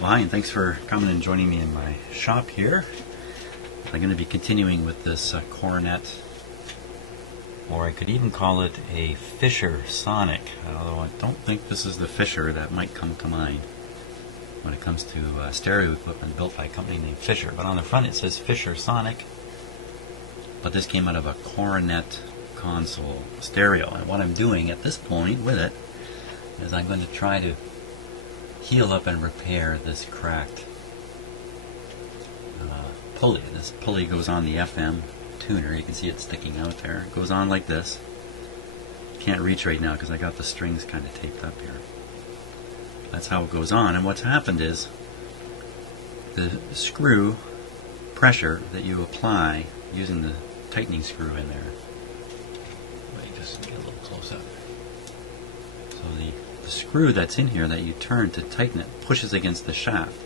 Well, hi, and thanks for coming and joining me in my shop here. I'm going to be continuing with this Koronette, or I could even call it a Fisher Sonic, although I don't think this is the Fisher that might come to mind when it comes to stereo equipment built by a company named Fisher. But on the front it says Fisher Sonic, but this came out of a Koronette console stereo. And what I'm doing at this point with it is I'm going to try to heal up and repair this cracked pulley. This pulley goes on the FM tuner. You can see it sticking out there. It goes on like this. Can't reach right now because I got the strings kind of taped up here. That's how it goes on. And what's happened is the screw pressure that you apply using the tightening screw in there. Let me just get a little close up. So the screw that's in here that you turn to tighten it pushes against the shaft,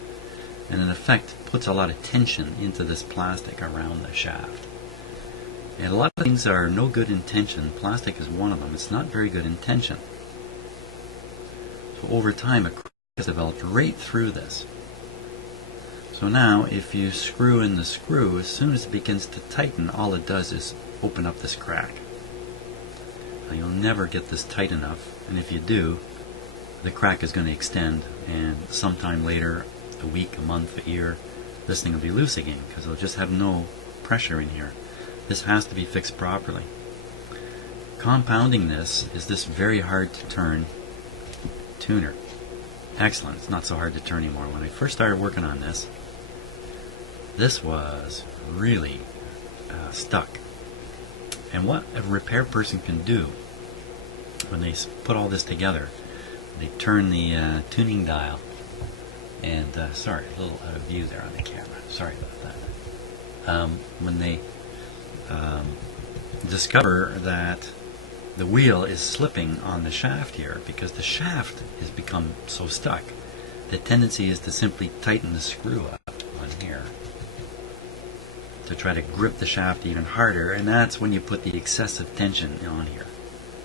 and in effect puts a lot of tension into this plastic around the shaft. And a lot of things are no good in tension. Plastic is one of them. It's not very good in tension. So over time a crack has developed right through this. So now if you screw in the screw, as soon as it begins to tighten, all it does is open up this crack. Now you'll never get this tight enough, and if you do, the crack is going to extend, and sometime later, a week, a month, a year, this thing will be loose again because it'll just have no pressure in here. This has to be fixed properly. Compounding this is this very hard to turn tuner. Excellent. It's not so hard to turn anymore. When I first started working on this, this was really stuck. And what a repair person can do when they put all this together, they turn the tuning dial, and sorry, a little out of view there on the camera. Sorry about that. When they discover that the wheel is slipping on the shaft here because the shaft has become so stuck, the tendency is to simply tighten the screw up on here to try to grip the shaft even harder, and that's when you put the excessive tension on here.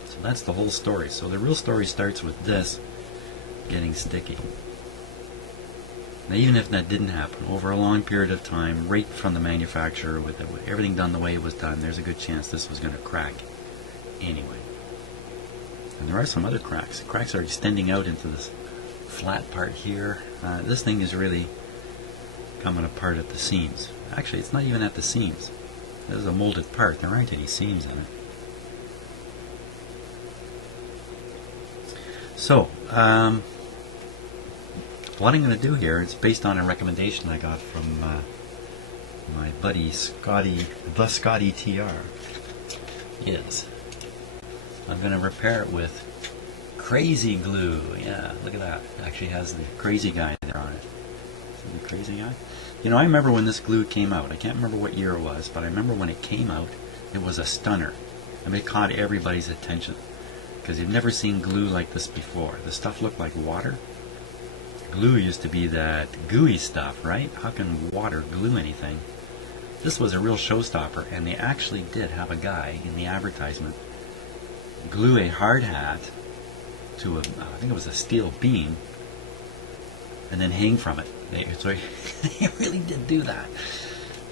So that's the whole story. So the real story starts with this getting sticky. Now even if that didn't happen, over a long period of time, right from the manufacturer, with everything done the way it was done, there's a good chance this was going to crack anyway. And there are some other cracks. The cracks are extending out into this flat part here. This thing is really coming apart at the seams. Actually, it's not even at the seams. This is a molded part. There aren't any seams in it. So, what I'm going to do here is based on a recommendation I got from my buddy Scotty, the Scotty TR. Is I'm going to repair it with Krazy Glue. Yeah, look at that. It actually has the crazy guy there on it. See the crazy guy? You know, I remember when this glue came out. I can't remember what year it was, but I remember when it came out, it was a stunner. I mean, it caught everybody's attention because you've never seen glue like this before. The stuff looked like water. Glue used to be that gooey stuff, right? How can water glue anything? This was a real showstopper, and they actually did have a guy in the advertisement glue a hard hat to a, I think it was a steel beam, and then hang from it. So they really did do that.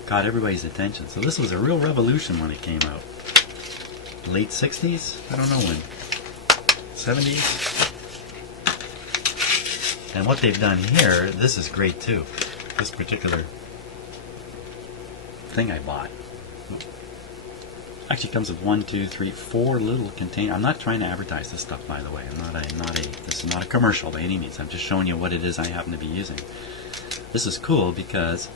Caught everybody's attention. So this was a real revolution when it came out. Late 60s? I don't know when. 70s? And what they've done here, this is great too. This particular thing I bought actually comes with 1, 2, 3, 4 little containers. I'm not trying to advertise this stuff, by the way. This is not a commercial by any means. I'm just showing you what it is I happen to be using. This is cool because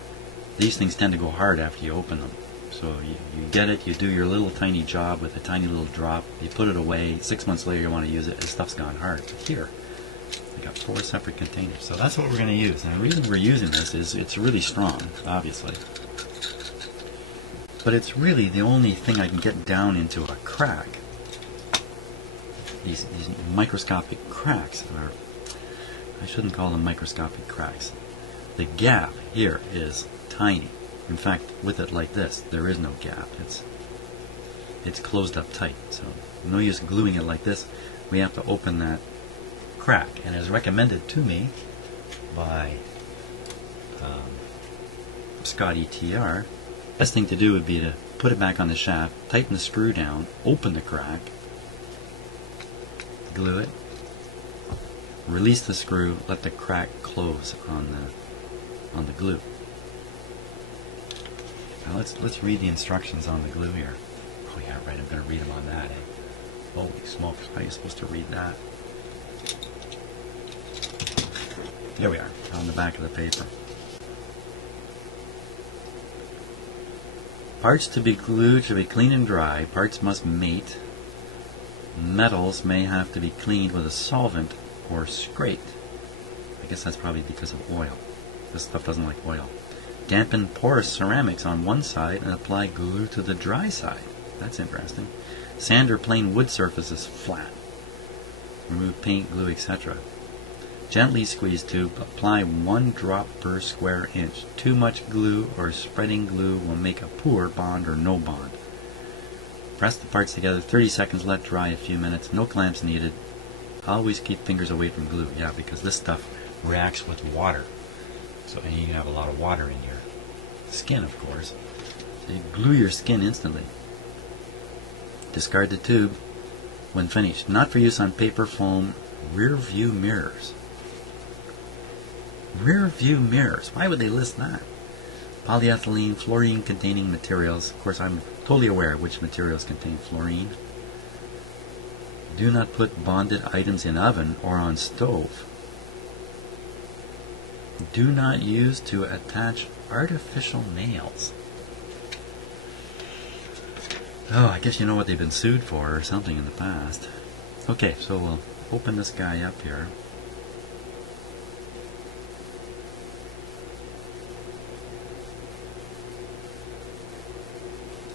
these things tend to go hard after you open them. So you get it, you do your little tiny job with a tiny little drop, you put it away, 6 months later you want to use it, and stuff's gone hard. But here, I got 4 separate containers. So that's what we're going to use. And the reason we're using this is it's really strong, obviously. But it's really the only thing I can get down into a crack. These microscopic cracks are, I shouldn't call them microscopic cracks. The gap here is tiny. In fact, with it like this, there is no gap. It's closed up tight. So no use gluing it like this. We have to open that crack. And as recommended to me by Scotty TR, best thing to do would be to put it back on the shaft, tighten the screw down, open the crack, glue it, release the screw, let the crack close on the glue. Now let's read the instructions on the glue here. Oh yeah, right, I'm going to read them on that. Eh? Holy smokes, how are you supposed to read that? Here we are, on the back of the paper. Parts to be glued should be clean and dry. Parts must mate. Metals may have to be cleaned with a solvent or scraped. I guess that's probably because of oil. This stuff doesn't like oil. Dampen porous ceramics on one side and apply glue to the dry side. That's interesting. Sand or plain wood surfaces flat. Remove paint, glue, etc. Gently squeeze tube. Apply 1 drop per square inch. Too much glue or spreading glue will make a poor bond or no bond. Press the parts together 30 seconds. Let dry a few minutes. No clamps needed. Always keep fingers away from glue. Yeah, because this stuff reacts with water. So and you have a lot of water in your skin, of course. So you glue your skin instantly. Discard the tube when finished. Not for use on paper, foam, rear view mirrors. Rear view mirrors. Why would they list that? Polyethylene, fluorine containing materials. Of course, I'm totally aware of which materials contain fluorine. Do not put bonded items in oven or on stove. Do not use to attach artificial nails. Oh, I guess you know what they've been sued for or something in the past. Okay, so we'll open this guy up here.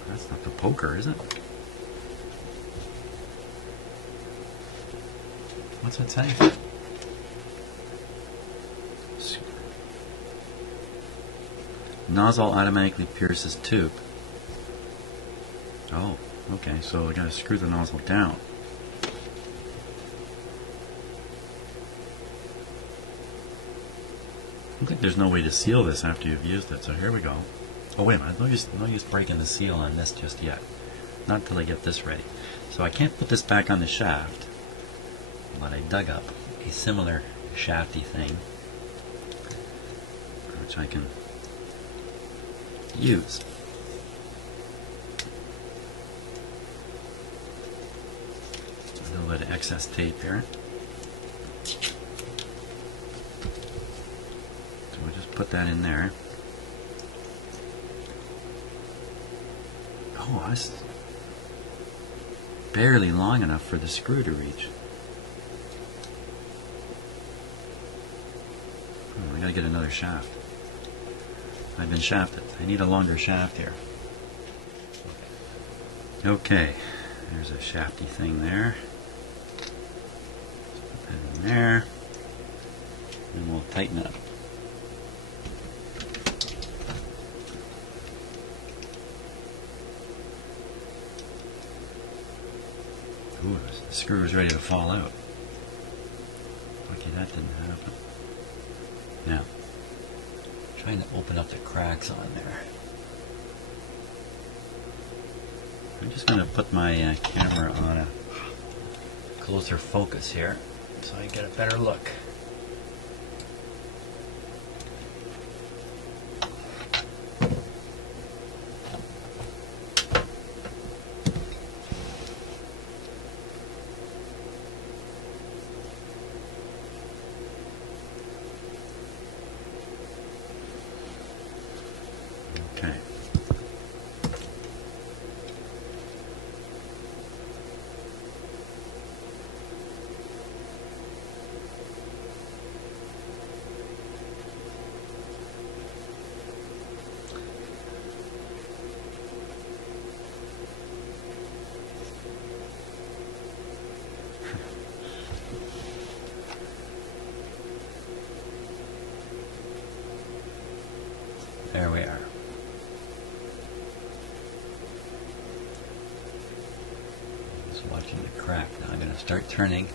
That's not the poker, is it? What's it say? Nozzle automatically pierces tube. Oh, okay, so I gotta screw the nozzle down. Looks like there's no way to seal this after you've used it, so here we go. Oh wait a minute, no use breaking the seal on this just yet. Not until I get this ready. So I can't put this back on the shaft, but I dug up a similar shafty thing, which I can use. A little bit of excess tape here. So we'll just put that in there. Oh, that's barely long enough for the screw to reach. Oh, I gotta get another shaft. I've been shafted. I need a longer shaft here. Okay, there's a shafty thing there. Put that in there. And we'll tighten it up. Ooh, the screw is ready to fall out. Okay, that didn't happen. Now, trying to open up the cracks on there. I'm just going to put my camera on a closer focus here so I get a better look. Okay. There we are. Just watching the crack. Now I'm going to start turning.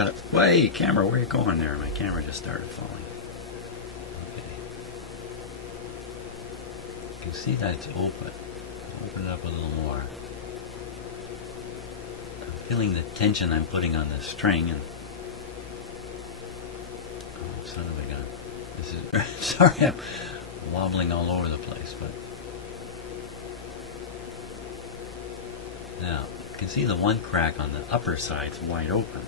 cut it. Wait, camera, where are you going there? My camera just started falling. Okay. You can see that it's open. Open it up a little more. I'm feeling the tension I'm putting on the string, and oh, son of a gun. This is sorry, I'm wobbling all over the place, but now you can see the one crack on the upper side's wide open.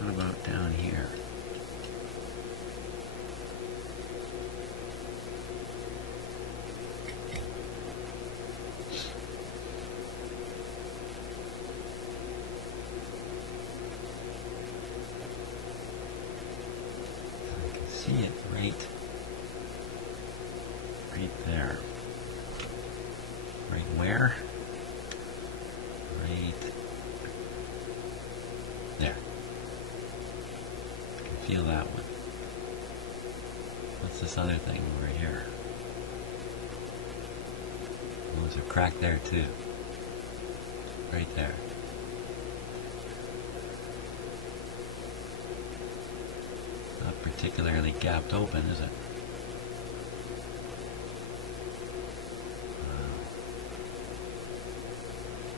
What about down here? See it right there. Right where? Right there. I can feel that one. What's this other thing over here? Oh, there's a crack there too. Right there. Not particularly gapped open, is it?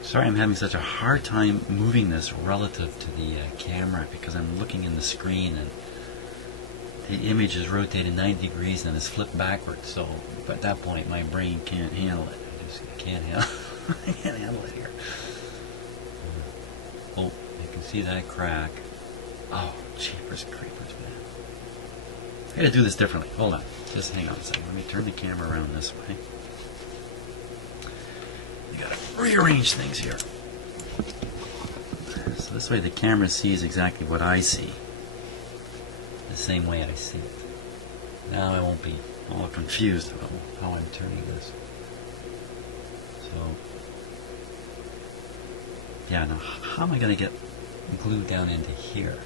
Sorry I'm having such a hard time moving this relative to the camera, because I'm looking in the screen and the image is rotated 90 degrees and is flipped backwards, so at that point my brain can't handle it. I just can't handle I can't handle it here. Oh, you can see that crack. Oh, jeepers creepers, man. I gotta do this differently. Hold on. Just hang on a second. Let me turn the camera around this way. You gotta rearrange things here. So this way the camera sees exactly what I see. The same way I see it. Now I won't be all confused about how I'm turning this. So, yeah, now how am I gonna get glue down into here?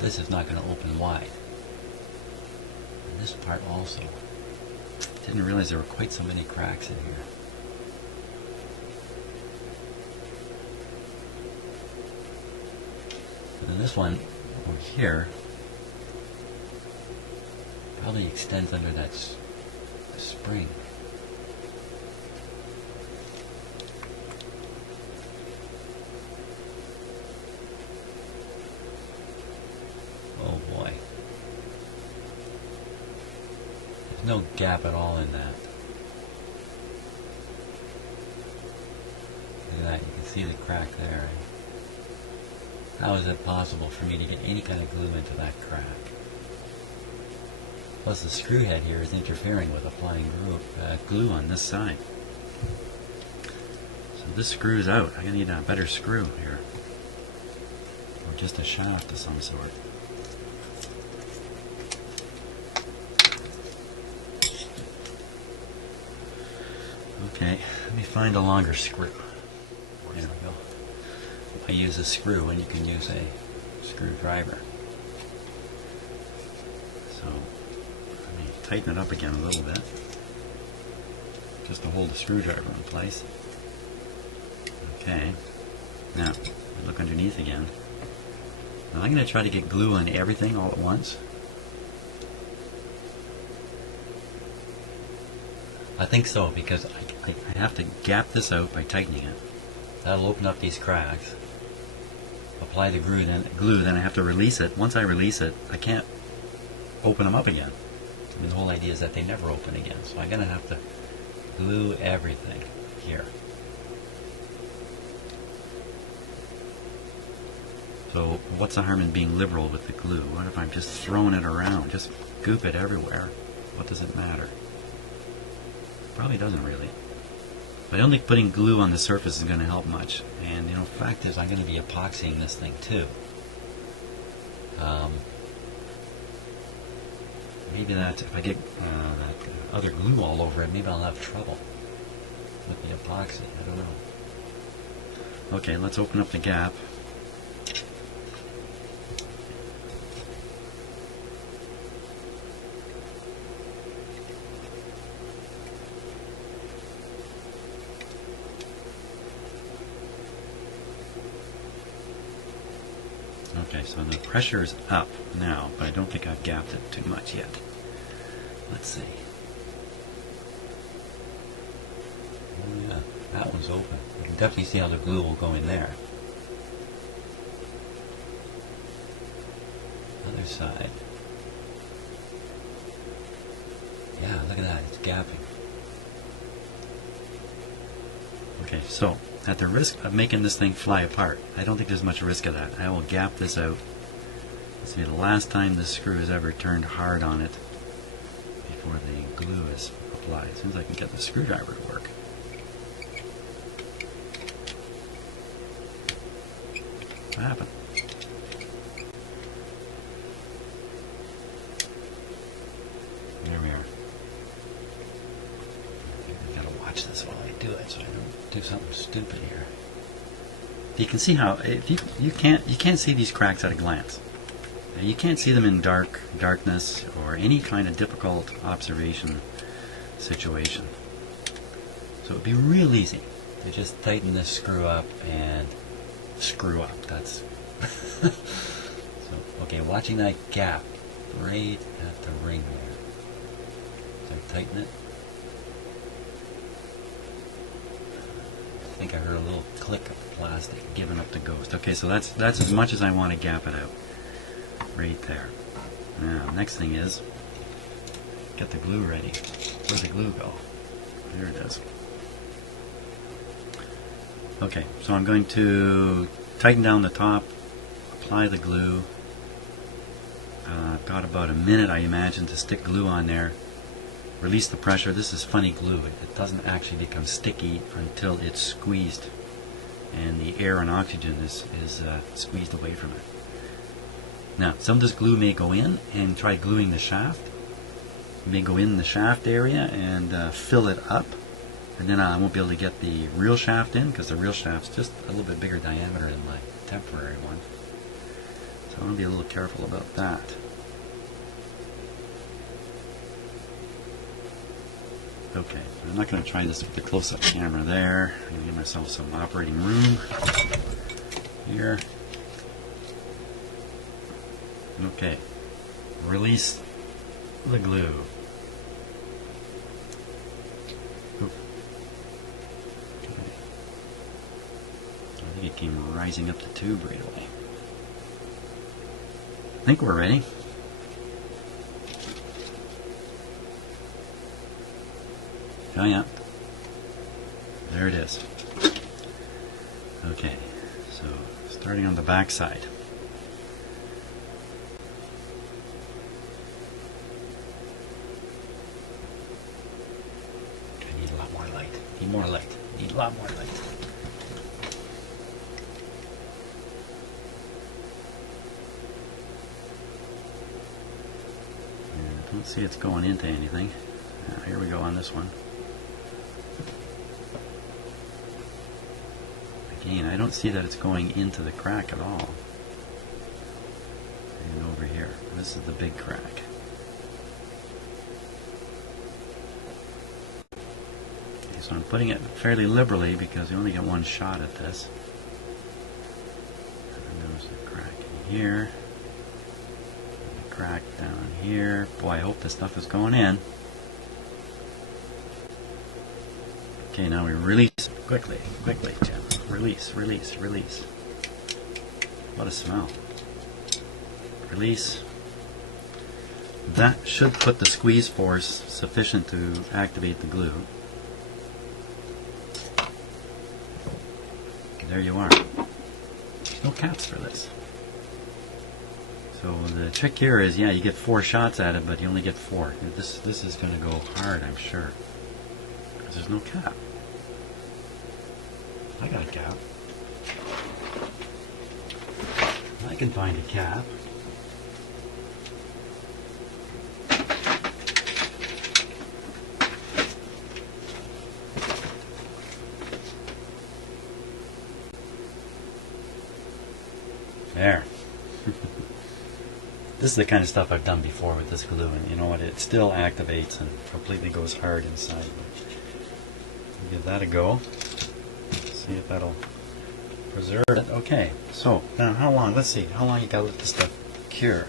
This is not going to open wide. And this part also. Didn't realize there were quite so many cracks in here. And then this one over here probably extends under that spring. Oh boy. There's no gap at all in that. Look at that, you can see the crack there. How is it possible for me to get any kind of glue into that crack? Plus the screw head here is interfering with applying glue on this side. So this screws out. I'm going to need a better screw here. Or just a shaft of some sort. Okay, let me find a longer screw. There we go. I use a screw, and you can use a screwdriver. So, let me tighten it up again a little bit, just to hold the screwdriver in place. Okay, now, look underneath again. Now I'm going to try to get glue on everything all at once. I think so, because I have to gap this out by tightening it. That'll open up these cracks. Apply the glue, then I have to release it. Once I release it, I can't open them up again. I mean, the whole idea is that they never open again. So I'm going to have to glue everything here. So what's the harm in being liberal with the glue? What if I'm just throwing it around? Just goop it everywhere. What does it matter? Probably doesn't really. But I don't think putting glue on the surface is going to help much. And you know, fact is, I'm going to be epoxying this thing too. Maybe that if I get that other glue all over it, maybe I'll have trouble with the epoxy. I don't know. Okay, let's open up the gap. Okay, so the pressure is up now, but I don't think I've gapped it too much yet. Let's see. Oh yeah, that one's open. You can definitely see how the glue will go in there. Other side. Yeah, look at that, it's gapping. Okay, so at the risk of making this thing fly apart, I don't think there's much risk of that. I will gap this out. This will be the last time this screw is ever turned hard on it before the glue is applied. As soon as I can get the screwdriver to work. What happened? There we are. I gotta watch this while I do it so I don't do something stupid here. You can see how if you can't see these cracks at a glance. You can't see them in darkness or any kind of difficult observation situation. So it'd be real easy to just tighten this screw up and screw up. That's so okay. Watching that gap right at the ring there. So tighten it. I think I heard a little click of plastic giving up the ghost. Okay, so that's as much as I want to gap it out. Right there. Now, next thing is get the glue ready. Where'd the glue go? There it is. Okay, so I'm going to tighten down the top, apply the glue. I've got about a minute, I imagine, to stick glue on there. Release the pressure. This is funny glue. It doesn't actually become sticky until it's squeezed, and the air and oxygen is squeezed away from it. Now, some of this glue may go in and try gluing the shaft. It may go in the shaft area and fill it up, and then I won't be able to get the real shaft in because the real shaft's just a little bit bigger diameter than my temporary one. So I want to be a little careful about that. Okay, I'm not going to try this with the close-up camera there. I'm going to give myself some operating room here. Okay, release the glue. Oop. Okay. I think it came rising up the tube right away. I think we're ready. Oh yeah, there it is. Okay, so starting on the back side. Need more light. Need a lot more light. I don't see it's going into anything. Here we go on this one. Again, I don't see that it's going into the crack at all. And over here, this is the big crack. So I'm putting it fairly liberally because you only get one shot at this. And there's a crack in here. And a crack down here. Boy, I hope this stuff is going in. Okay, now we release. Quickly, quickly, Jim. Release, release, release. What a smell. Release. That should put the squeeze force sufficient to activate the glue. There you are. There's no caps for this. So the trick here is, yeah, you get 4 shots at it, but you only get 4. This is going to go hard, I'm sure, because there's no cap. I got a cap. I can find a cap. There. This is the kind of stuff I've done before with this glue, and you know what, it still activates and completely goes hard inside. Give that a go. See if that'll preserve it. Okay, so now how long? Let's see, how long you gotta let this stuff cure.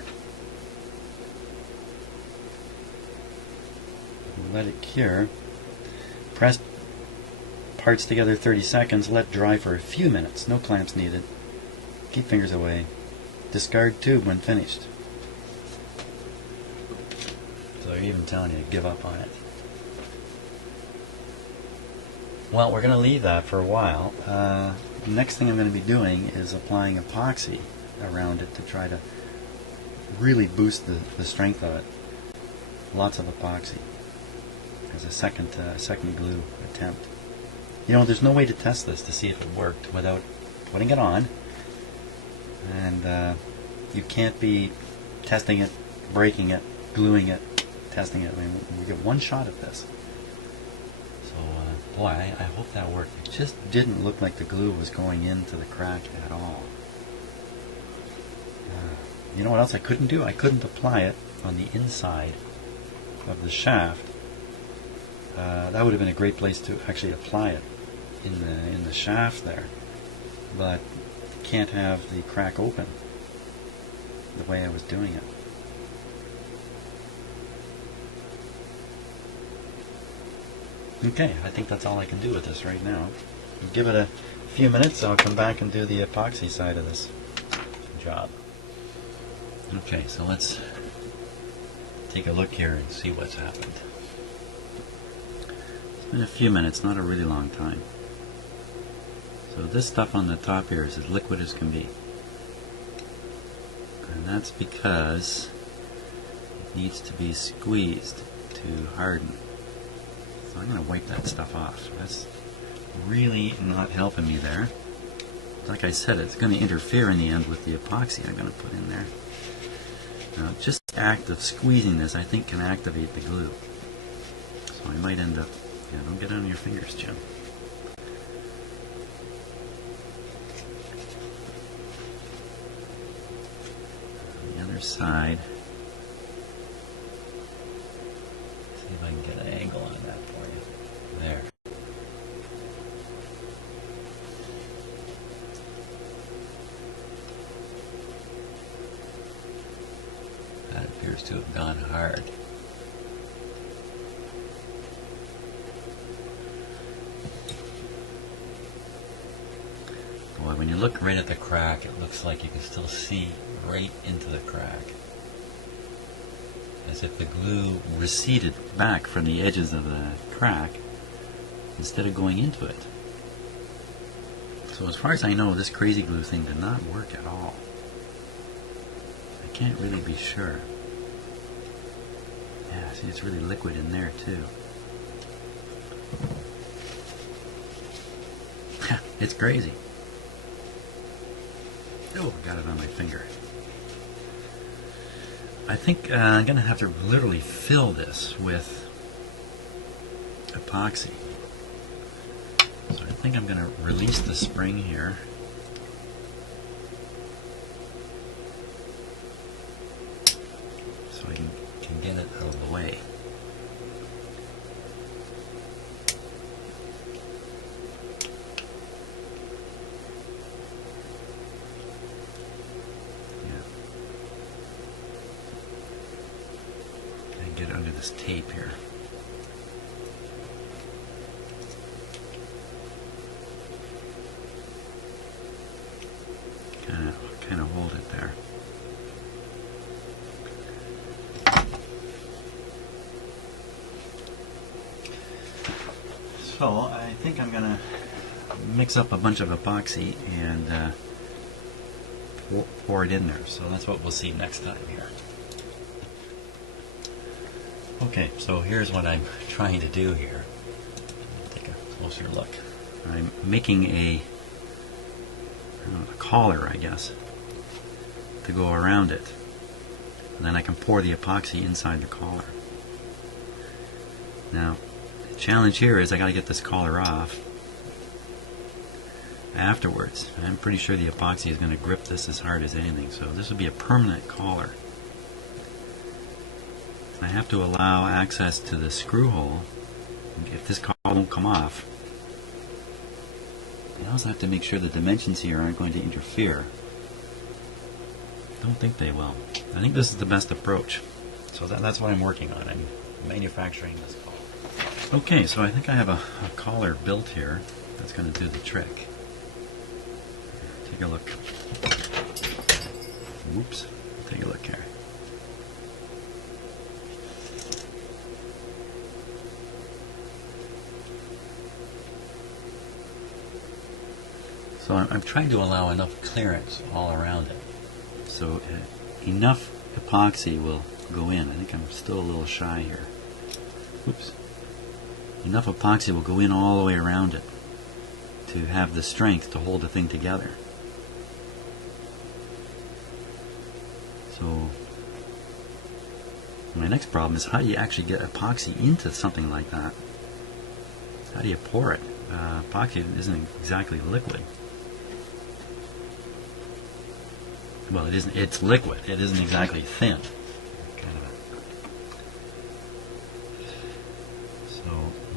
Let it cure. Press parts together 30 seconds. Let dry for a few minutes. No clamps needed. Keep fingers away. Discard tube when finished. So they're even telling you to give up on it. Well, we're going to leave that for a while. Next thing I'm going to be doing is applying epoxy around it to try to really boost the strength of it. Lots of epoxy as a second glue attempt. You know, there's no way to test this to see if it worked without putting it on, and you can't be testing it, breaking it, gluing it, testing it. I mean, we get one shot at this. So, boy, I hope that worked. It just didn't look like the glue was going into the crack at all. You know what else I couldn't do? I couldn't apply it on the inside of the shaft. That would have been a great place to actually apply it in the shaft there, but can't have the crack open the way I was doing it. Okay, I think that's all I can do with this right now. Give it a few minutes, I'll come back and do the epoxy side of this job. Okay, so let's take a look here and see what's happened. It's been a few minutes, not a really long time. So this stuff on the top here is as liquid as can be. And that's because it needs to be squeezed to harden. So I'm going to wipe that stuff off. That's really not helping me there. Like I said, it's going to interfere in the end with the epoxy I'm going to put in there. Now, just the act of squeezing this, I think, can activate the glue. So I might end up... Yeah, don't get it on your fingers, Jim. On the other side. See if I can get an angle on that for you. There. That appears to have gone hard. Boy, when you look right at the crack, it looks like you can still see right into the crack. As if the glue receded back from the edges of the crack instead of going into it. So as far as I know, this Krazy Glue thing did not work at all. I can't really be sure. Yeah, see, it's really liquid in there too. It's crazy. Oh, got it on my finger. I think I'm going to have to literally fill this with epoxy. So I think I'm going to release the spring here. So I can get it out of the way. Get under this tape here. Kind of hold it there. So I think I'm gonna mix up a bunch of epoxy and pour it in there. So that's what we'll see next time here. Okay, so here's what I'm trying to do here. Take a closer look. I'm making a collar, I guess, to go around it. And then I can pour the epoxy inside the collar. Now, the challenge here is I got to get this collar off afterwards. I'm pretty sure the epoxy is going to grip this as hard as anything, so this would be a permanent collar. I have to allow access to the screw hole if this collar won't come off. I also have to make sure the dimensions here aren't going to interfere. Don't think they will. I think this is the best approach. So that's what I'm working on. I'm manufacturing this collar. Okay, so I think I have a collar built here that's going to do the trick. Take a look. Whoops. Take a look here. So I'm trying to allow enough clearance all around it. So enough epoxy will go in. I think I'm still a little shy here. Oops. Enough epoxy will go in all the way around it to have the strength to hold the thing together. So my next problem is, how do you actually get epoxy into something like that? How do you pour it? Epoxy isn't exactly liquid. Well, it isn't. It's liquid. It isn't exactly thin.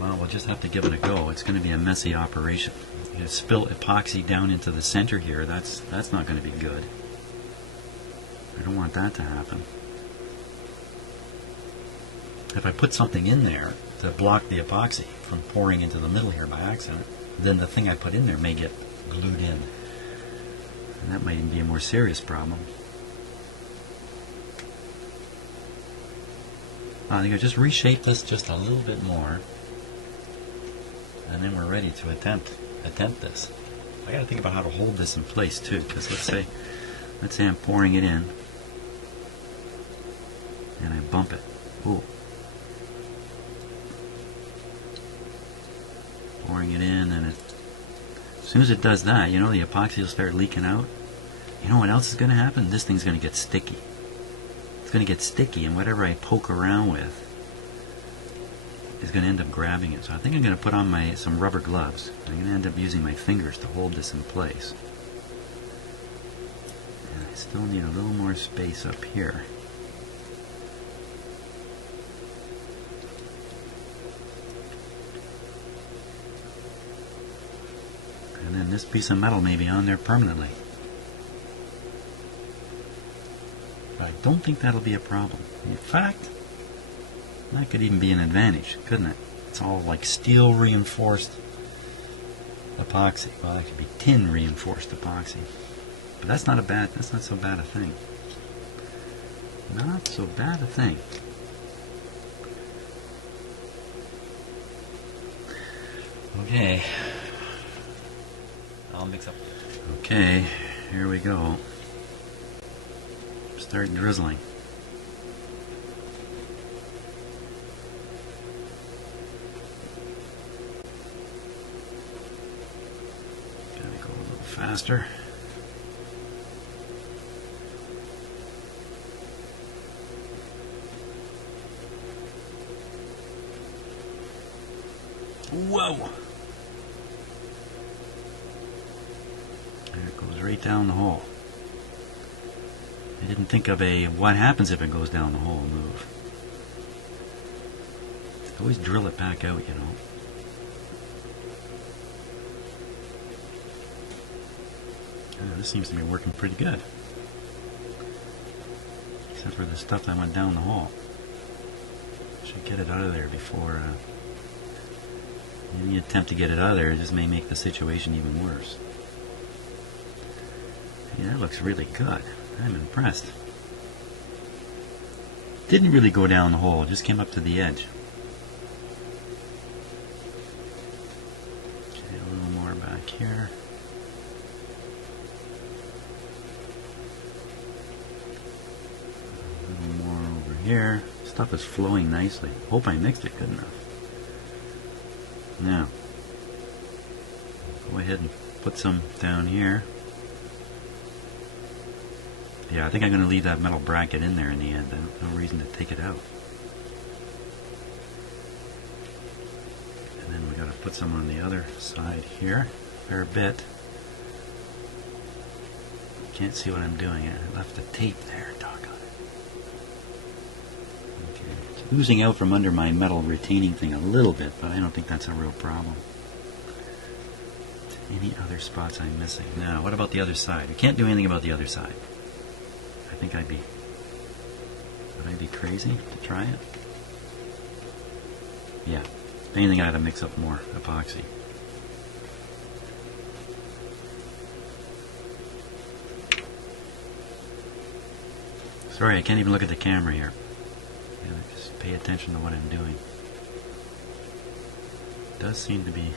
Well, we'll just have to give it a go. It's going to be a messy operation. You spill epoxy down into the center here. That's not going to be good. I don't want that to happen. If I put something in there to block the epoxy from pouring into the middle here by accident, then the thing I put in there may get glued in. And that might even be a more serious problem. I think I'll just reshape this just a little bit more, and then we're ready to attempt this. I got to think about how to hold this in place too, because let's say I'm pouring it in, and I bump it. Ooh. Pouring it in, and as soon as it does that, you know, the epoxy will start leaking out. You know what else is going to happen? This thing's going to get sticky. It's going to get sticky, and whatever I poke around with is going to end up grabbing it. So I think I'm going to put on some rubber gloves. I'm going to end up using my fingers to hold this in place. And I still need a little more space up here. And then this piece of metal may be on there permanently. I don't think that'll be a problem. In fact, that could even be an advantage, couldn't it? It's all like steel reinforced epoxy. Well, it could be tin reinforced epoxy. But that's not so bad a thing. Not so bad a thing. Okay. I'll mix up. Okay, here we go. Start drizzling. Gotta go a little faster. Whoa! There it goes right down the hole. I didn't think of what happens if it goes down the hole move. Always drill it back out, you know. This seems to be working pretty good. Except for the stuff that went down the hole. Should get it out of there before any attempt to get it out of there just may make the situation even worse. Yeah, that looks really good. I'm impressed. Didn't really go down the hole, just came up to the edge. Okay, a little more back here. A little more over here. Stuff is flowing nicely. Hope I mixed it good enough. Now, go ahead and put some down here. Yeah, I think I'm going to leave that metal bracket in there in the end. No reason to take it out. And then we got to put some on the other side here, a fair bit. Can't see what I'm doing. I left the tape there, doggone it. Okay, it's oozing out from under my metal retaining thing a little bit, but I don't think that's a real problem. Any other spots I'm missing? Now, what about the other side? We can't do anything about the other side. I think would I be crazy to try it? Yeah. If anything, I had to mix up more epoxy. Sorry, I can't even look at the camera here. Just pay attention to what I'm doing. It does seem to be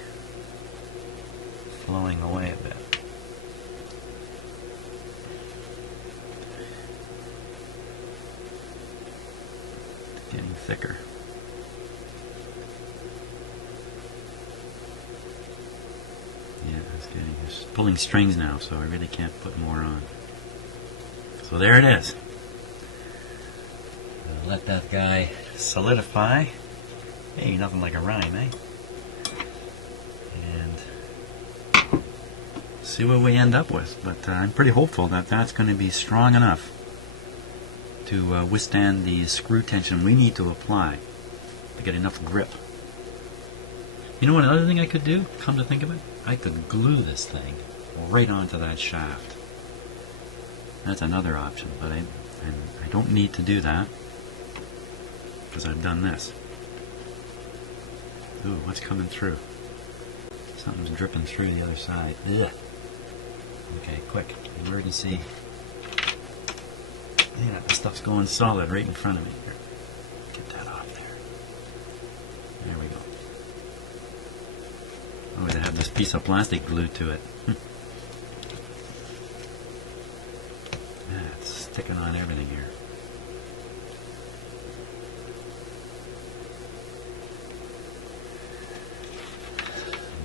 flowing away a bit. It's getting thicker. Yeah, it's pulling strings now, so I really can't put more on. So there it is. I'll let that guy solidify. Hey, nothing like a rhyme, eh? And see what we end up with. But I'm pretty hopeful that that's going to be strong enough to withstand the screw tension we need to apply to get enough grip. You know what, another thing I could do, come to think of it? I could glue this thing right onto that shaft. That's another option, but I don't need to do that because I've done this. Ooh, what's coming through? Something's dripping through the other side. Ugh. Okay, quick, emergency. Yeah, the stuff's going solid right in front of me. Here. Get that off there. There we go. Oh, they have this piece of plastic glued to it. Yeah, it's sticking on everything here.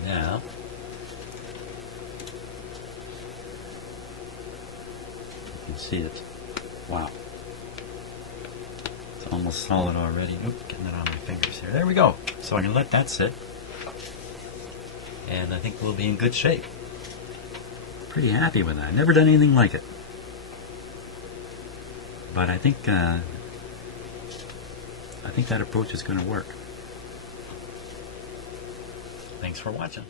Now, you can see it. Wow. It's almost solid already. Oop, getting it on my fingers here. There we go. So I can let that sit. And I think we'll be in good shape. Pretty happy with that. Never done anything like it. But I think that approach is going to work. Thanks for watching.